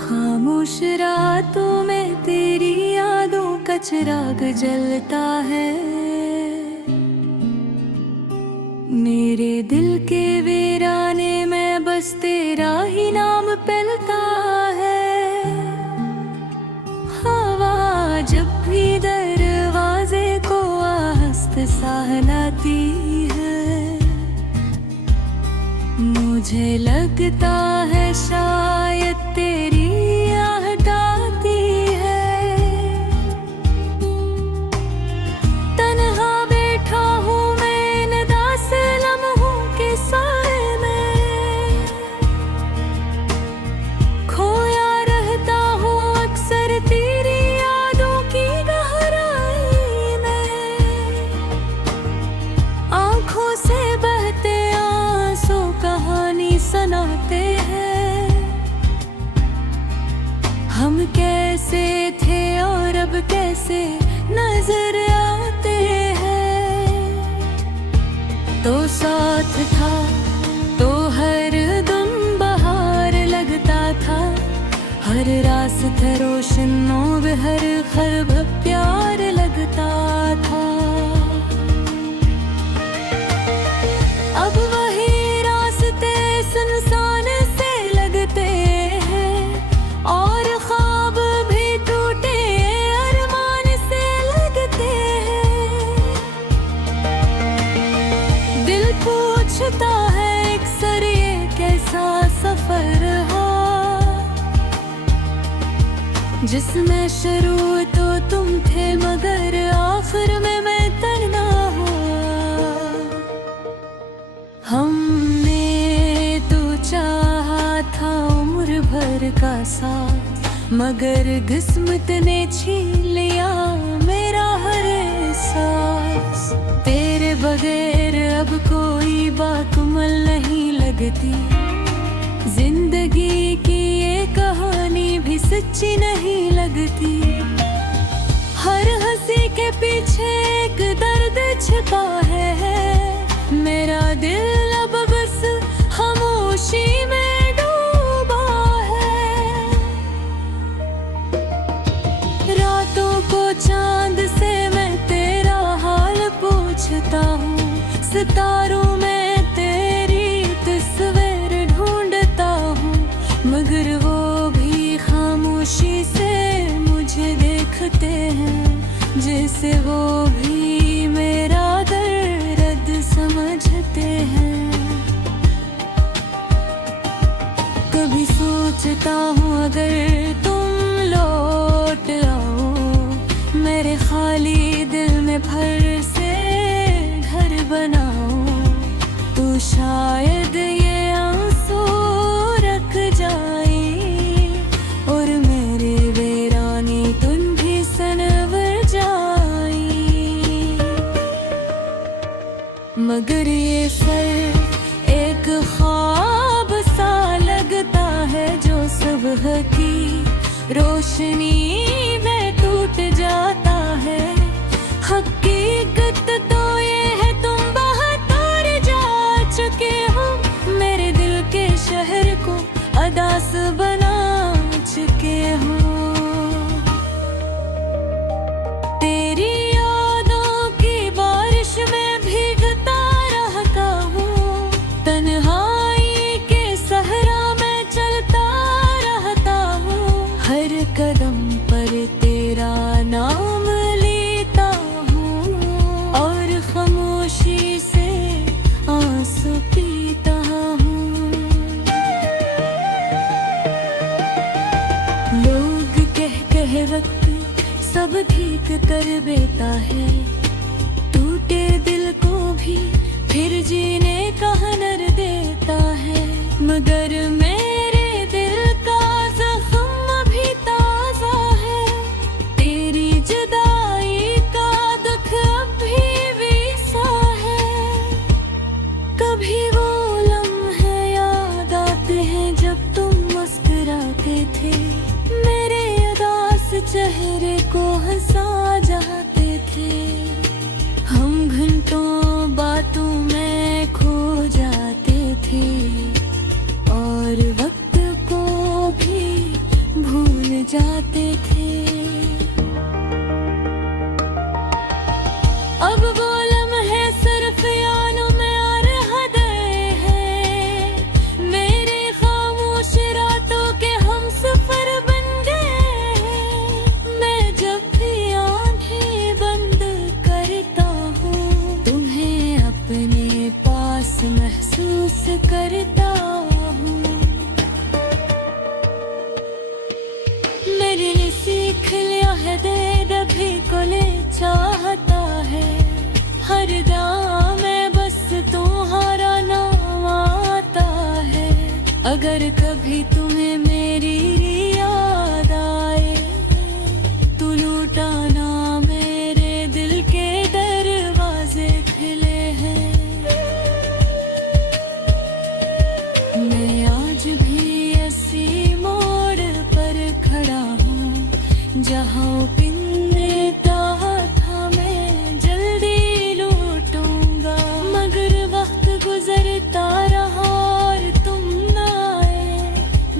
खामोश रातों में तेरी यादों का चिराग जलता है। मेरे दिल के वीराने में बस तेरा ही नाम पलता है। हवा जब भी दरवाजे को आहिस्ता सहलाती है, मुझे लगता है शायद तेरी आहट आती है। तन्हा बैठा हूँ मैं इन दास लम्हों के साए में, खोया रहता हूँ अक्सर तेरी यादों की गहराई में। आँखों से बहते आंसू कहानी सुनाते हैं, हम कैसे थे और अब कैसे नजर आते हैं। तो साथ था तो हर दम बहार लगता था, हर रास्ता रोशनों में हर खलब प्यार लगता था। अब वही रास्ते सुनसान से लगते हैं, और ख्वाब भी टूटे अरमान से लगते हैं। दिल पूछता है अक्सर ये कैसा सफर रहा, जिसमें शुरू तो तुम थे मगर आखिर में मैं तन्हा हुआ। हमने तो चाहा था उम्र भर का साथ, मगर किस्मत ने छीन लिया मेरा हर एहसास। तेरे बगैर अब कोई बात मुकम्मल नहीं लगती, जिंदगी की ये कहानी भी सच्ची नहीं लगती। हर हंसी के पीछे एक दर्द छिपा है, मेरा दिल अब बस खामोशी में डूबा है। रातों को चांद से मैं तेरा हाल पूछता हूँ, सितारों में तेरी तस्वीर ढूंढता हूँ, मगर वो भी खामोशी से मुझे देखते हैं, जैसे वो भी मेरा दर्द समझते हैं। कभी सोचता हूँ अगर तुम लौट आओ, मेरे खाली दिल में फिर से घर बनाओ, तो शायद ये आंसू रख जाए और मेरे वीरानी तुम भी सनवर जाए। मगर ये सिर्फ एक ख्वाब सा लगता है जो सुबह की रोशनी में टूट जाता है। हकीकत तो ये है तुम बहत्तर जा चुके हो, मेरे दिल के शहर को अदास बना चुके हो। तेरी यादों की बारिश में भीगता रहता हूँ, तन्हाई के सहरा में चलता रहता हूँ, हर कदम पर तेरा नाम लेता हूँ और खामोशी से आंसू पीता हूँ। लोग कह वक्त सब ठीक कर देता है, टूटे दिल को भी फिर जीने का हुनर देता है, मगर मेरे दिल का जख्म भी ताजा है। तेरी जुदाई का दुख अभी सा है, कभी वो लम्हे याद आते हैं जब तुम मुस्कुराते थे, मेरे उदास चेहरे को हंसा जाते सभी को ले चाहता है, हर दाम में बस तुम्हारा नाम आता है। अगर कभी तुम्हें मेरी याद आए तो लौटाना, मेरे दिल के दरवाजे खुले हैं। मैं आज भी ऐसी मोड़ पर खड़ा हूँ जहाँ पिन्ने कहा था मैं जल्दी लौटूंगा, मगर वक्त गुजरता रहा और तुम न आए।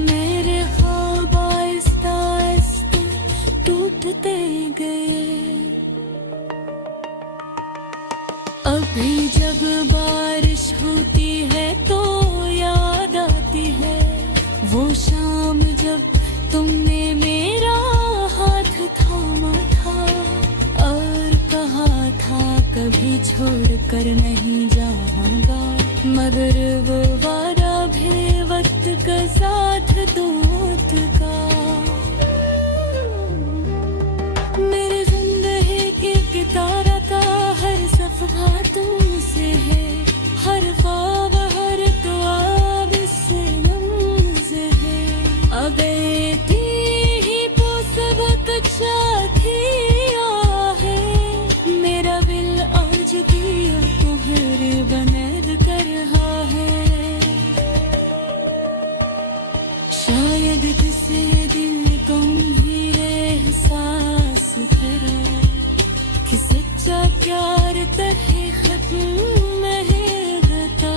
मेरे ख्वाब आहिस्ता आहिस्ता टूटते गए। अभी जब बारिश होती है तो याद आती है वो शाम जब तुमने मेरा हाथ थामा था और कहा था कभी छोड़ कर नहीं जाऊंगा, मगर वो वादा भी वक्त का साथ दूत का। मेरे जिंदगी की कितारा का हर सफा तुमसे है, हर ख्वाब हर दुआ इससे लम्ज़े है। अब थी ही वो सबक चाहतिया है, मेरा दिल आज भी तुम्हारे बनर कर रहा है। शायद किसी दिन तुम ही एहसास करो कि सच्चा प्यार तभी खत्म नहीं होता।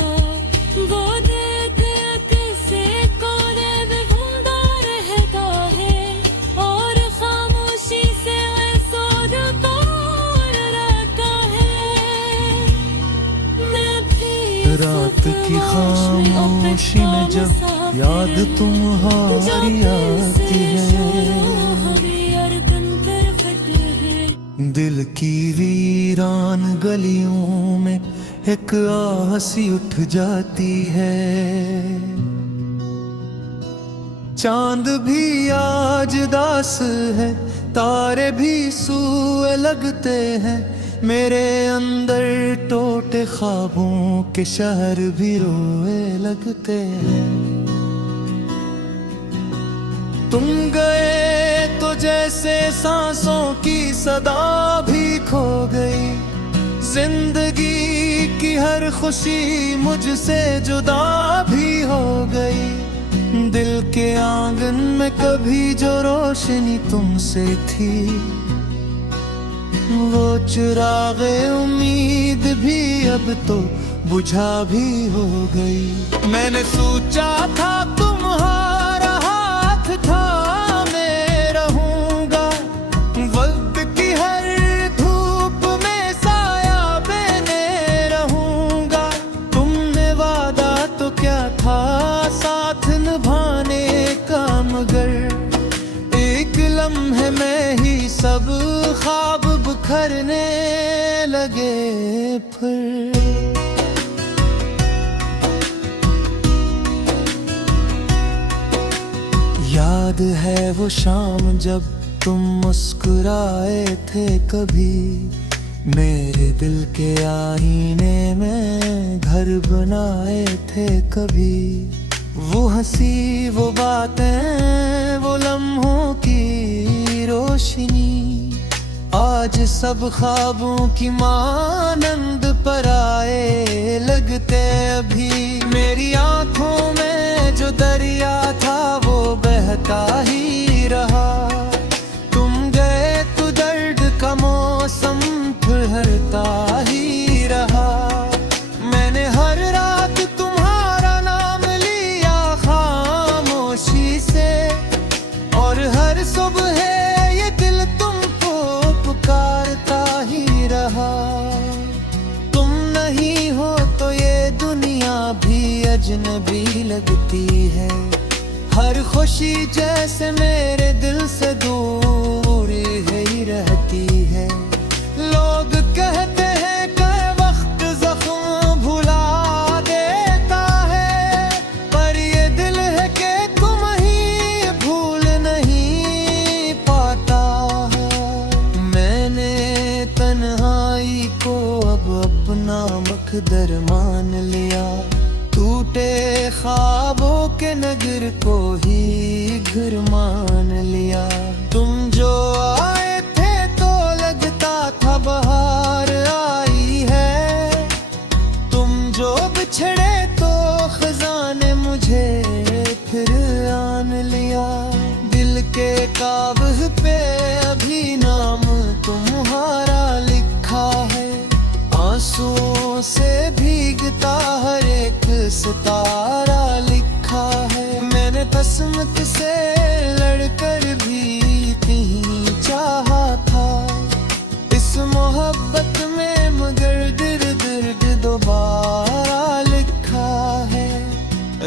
वो देते किसे कोने में घूमता रहता है और खामोशी से सोचता रहता है। मैं भी रात की खामोशी में जब याद तुम्हारी आती है, दिल की वीरान गलियों में एक आसी उठ जाती है। चांद भी आज दास है, तारे भी सूए लगते हैं, मेरे अंदर टूटे ख्वाबों के शहर भी रोए लगते हैं। तुम गए तो जैसे सांसों की सदा भी खो गई, जिंदगी की हर खुशी मुझसे जुदा भी हो गई। दिल के आंगन में कभी जो रोशनी तुमसे थी, वो चिरागे उम्मीद भी अब तो बुझा भी हो गई। मैंने सोचा था तुम्हारा हाथ था मैं रहूंगा, वक्त की हर धूप में साया बने रहूंगा। तुमने वादा तो क्या था साथ निभाने का, मगर एक लम्हे में ही सब ख्वाब बिखरने लगे फिर। याद है वो शाम जब तुम मुस्कुराए थे कभी, मेरे दिल के आईने में घर बनाए थे कभी। वो हंसी वो बातें वो लम्हों की रोशनी, आज सब ख्वाबों की मानंद पराए लगते अभी। मेरी आंखों में जो दरिया था वो बहता ही रहा, तुम गए तो दर्द का मौसम ठहरता ही रहा। मैंने हर रात तुम्हारा नाम लिया खामोशी से, और हर सुबह ये दिल तुमको पुकारता ही रहा। तुम नहीं हो तो ये दुनिया भी अजनबी लगती है, हर खुशी जैसे मेरे दिल से दूर ही रहती है। लोग कहते हैं कि वक्त जख्म भुला देता है, पर ये दिल है कि तुम ही भूल नहीं पाता है। मैं अपना मकदर मान लिया। टूटे ख्वाबों के नगर को ही घर मान लिया। तुम जो आए थे तो लगता था बहार आई है, तुम जो बिछड़े तो खजाने मुझे फिर आन लिया। दिल के कागज पे अभी नाम तुम्हारा लिखा है, आंसुओं से भीगता हर एक सितारा लिखा है। मैंने किस्मत से लड़कर भी कहीं चाहा था इस मोहब्बत में, मगर दर्द दोबारा लिखा है।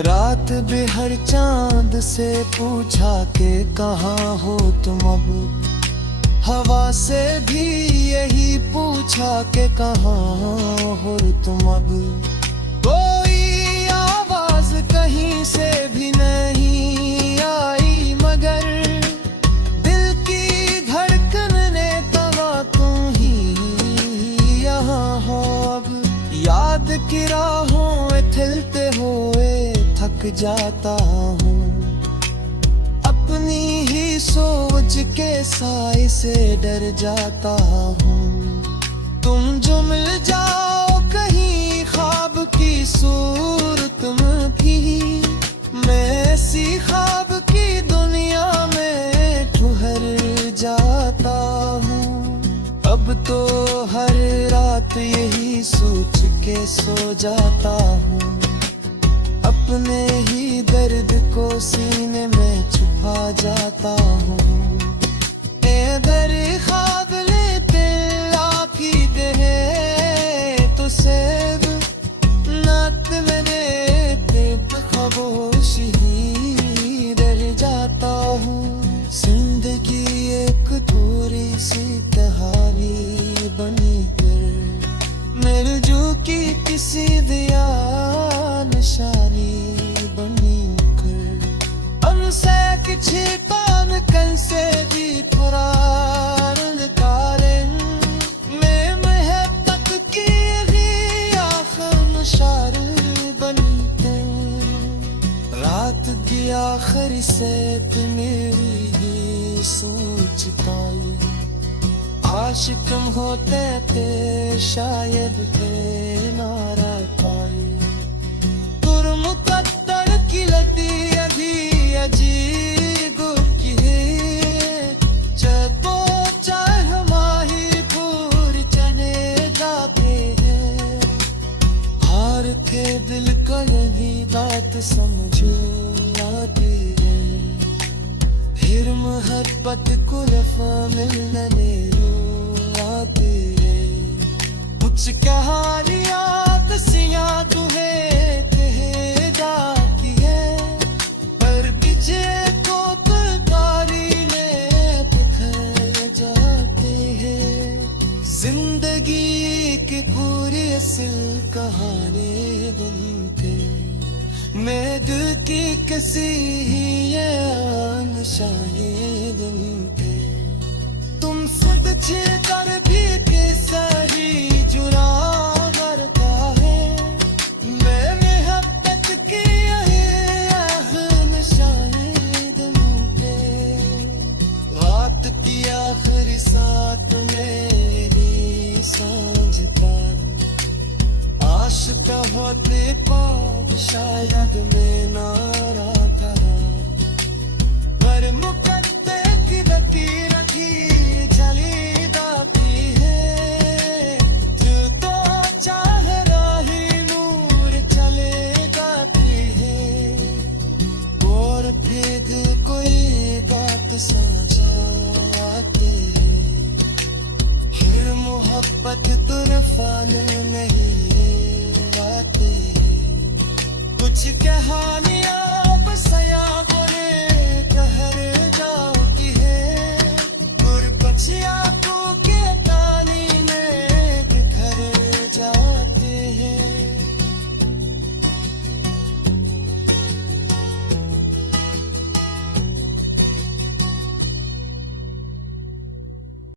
रात बेहर चांद से पूछा के कहाँ हो तुम अब, हवा से भी यही पूछा के कहाँ हो तुम अब। कोई आवाज कहीं से भी नहीं आई, मगर दिल की धड़कन ने कहा तुम ही यहाँ हो अब। याद की राहों में थिलते हुए थक जाता हूँ, अपनी ही सोच के साए से डर जाता हूँ। तुम जो मिल जाओ कहीं ख्वाब की सूरत में भी, मैं ऐसी ख्वाब की दुनिया में ठहर जाता हूँ। अब तो हर रात यही सोच के सो जाता हूँ, अपने ही दर्द को सीने में छुपा जाता हूँ। दर ख्वाब लेते आखी दे तो सेब नात मेरे पे खामोश ही डर जाता हूँ। जिंदगी एक थोड़ी सी कहानी बनी कर, मेरे जो की किसी दिया निशानी बनी कर। हमसे किसी पान कल से जी फरार निकालें, मैं महब्बत की ही आखिर नशार बनते। रात की आखिर से मेरी ही सोच पाई, आशिक हम होते थे शायद थे नारा पाई। मुकद्दर की लती अभी अजीब की है, जब चाह माहिर पूर चले जाते हैं। हार के दिल को यही बात समझ आती है, फिर मोहब्बत को रफा मिलने आती है। कुछ कहानियाँ कसियाँ तुम्हें जाती है, पर पीछे को तारी में बिखर जाते हैं। जिंदगी की पूरी असल कहानी बनते, मैं दिल की किसी ये निशानी बनते। तुम खुद कर भी के सही जुरा करता है, मैं मोहब्बत की रात की आखिरी साथ मेरी सांझ पार, आशिक होते पाप शायद मैं नारा था, पर मुकद्दर की लकीर रखी चली जाती है। जो तो चाह राही नूर चले जाती है, और फिर कोई बात समझ आती है, फिर मोहब्बत तुरफाने नहीं आती। कुछ कहानियाँ बस